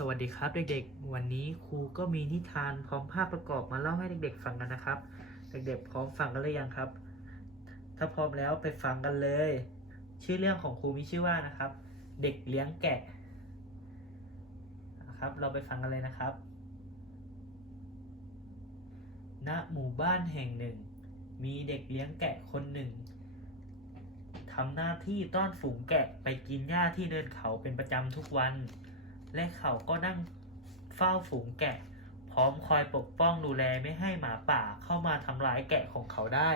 สวัสดีครับเด็กๆ วันนี้ครูก็มีนิทานพร้อมภาพประกอบมาเล่าให้เด็กๆฟังกันนะครับ เด็กๆ พร้อมฟังกันหรือยังครับ ถ้าพร้อมแล้วไปฟังกันเลย ชื่อเรื่องของครูมีชื่อว่านะครับ เด็กเลี้ยงแกะนะครับ เราไปฟังกันเลยนะครับ ณหมู่บ้านแห่งหนึ่ง มีเด็กเลี้ยงแกะคนหนึ่งทำหน้าที่ต้อนฝูงแกะไปกินหญ้าที่เนินเขาเป็นประจำทุกวัน และเขาก็นั่งเฝ้าฝูงแกะ พร้อมคอยปกป้องดูแลไม่ให้หมาป่าเข้ามาทำร้ายแกะของเขาได้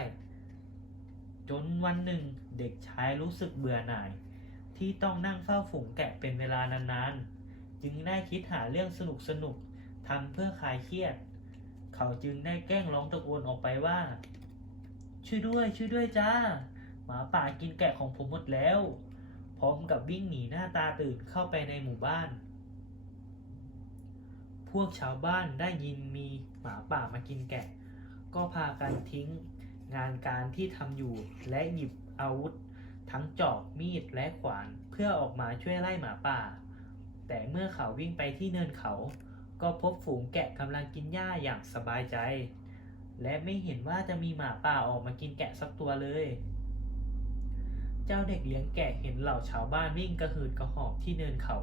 จนวันหนึ่งเด็กชายรู้สึกเบื่อหน่าย ที่ต้องนั่งเฝ้าฝูงแกะเป็นเวลานานๆ จึงได้คิดหาเรื่องสนุกๆทำเพื่อคลายเครียด เขาจึงได้แกล้งร้องตะโกนออกไปว่า ช่วยด้วยช่วยด้วยจ้า หมาป่ากินแกะของผมหมดแล้ว พร้อมกับวิ่งหนีหน้าตาตื่นเข้าไปในหมู่บ้าน พวกชาวบ้านได้ยินมีหมาป่ามากินแกะ ก็พากันทิ้งงานการที่ทำอยู่และหยิบอาวุธ ทั้งจอบมีดและขวานเพื่อออกมาช่วยไล่หมาป่า แต่เมื่อเขาวิ่งไปที่เนินเขา ก็พบฝูงแกะกำลังกินหญ้าอย่างสบายใจ และไม่เห็นว่าจะมีหมาป่าออกมากินแกะสักตัวเลย เจ้าเด็กเลี้ยงแกะเห็นเหล่าชาวบ้านวิ่งกระหืดกระหอบที่เนินเขา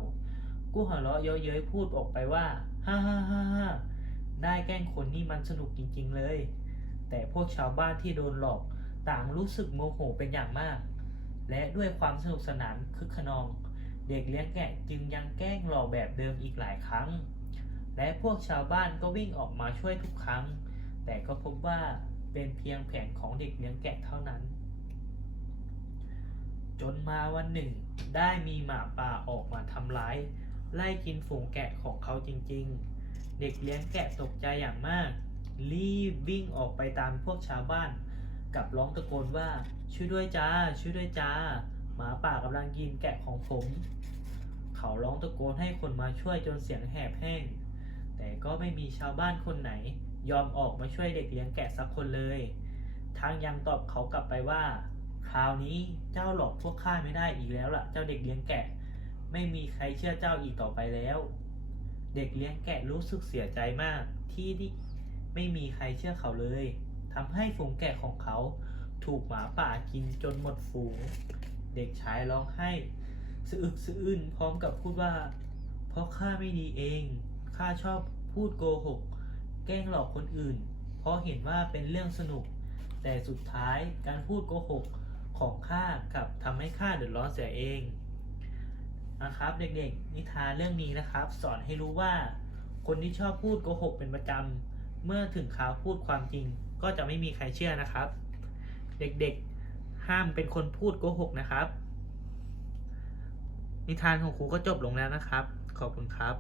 กู้หัวเราะเย้ยเย้ยพูดออกไปว่า ฮ่าฮ่าฮ่าฮ่าได้แกล้งคนนี่มันสนุกจริงๆเลย แต่พวกชาวบ้านที่โดนหลอกต่างรู้สึกโมโหเป็นอย่างมาก และด้วยความสนุกสนานคึกขนอง เด็กเลี้ยงแกะจึงยังแกล้งหลอกแบบเดิมอีกหลายครั้ง และพวกชาวบ้านก็วิ่งออกมาช่วยทุกครั้ง แต่ก็พบว่าเป็นเพียงแผนของเด็กเลี้ยงแกะเท่านั้น จนมาวันหนึ่ง ได้มีหมาป่าออกมาทำร้าย ไล่กินฝูงแกะของเขาจริงๆ เด็กเลี้ยงแกะตกใจอย่างมาก รีบวิ่งออกไปตามพวกชาวบ้าน กับร้องตะโกนว่า ช่วยด้วยจ้า ช่วยด้วยจ้า หมาป่ากำลังกินแกะของผม เขาร้องตะโกนให้คนมาช่วยจนเสียงแหบแห้ง แต่ก็ไม่มีชาวบ้านคนไหน ยอมออกมาช่วยเด็กเลี้ยงแกะสักคนเลยทางยังตอบเขากลับไปว่า คราวนี้เจ้าหลอกพวกข้าไม่ได้อีกแล้วล่ะ เจ้าเด็กเลี้ยงแกะ ไม่มีใครเชื่อเจ้าอีกต่อไปแล้ว เด็กเลี้ยงแกะรู้สึกเสียใจมาก ที่ไม่มีใครเชื่อเขาเลยทำให้ฝูงแกะของเขา ถูกหมาป่ากินจนหมดฝูง เด็กชายร้องไห้สะอึกสะอื้นพร้อมกับพูดว่า เพราะข้าไม่ดีเองข้าชอบพูดโกหก แกล้งหลอกคนอื่น เพราะเห็นว่าเป็นเรื่องสนุก แต่สุดท้ายการพูดโกหกของข้ากับทำให้ข้าเดือดร้อนเสียเอง นะครับเด็กๆ นิทานเรื่องนี้นะครับ สอนให้รู้ว่า คนที่ชอบพูดโกหกเป็นประจำเมื่อถึงข่าวพูดความจริง ก็จะไม่มีใครเชื่อนะครับ เด็กๆ ห้ามเป็นคนพูดโกหกนะครับ นิทานของครูก็จบลงแล้วนะครับ ขอบคุณครับ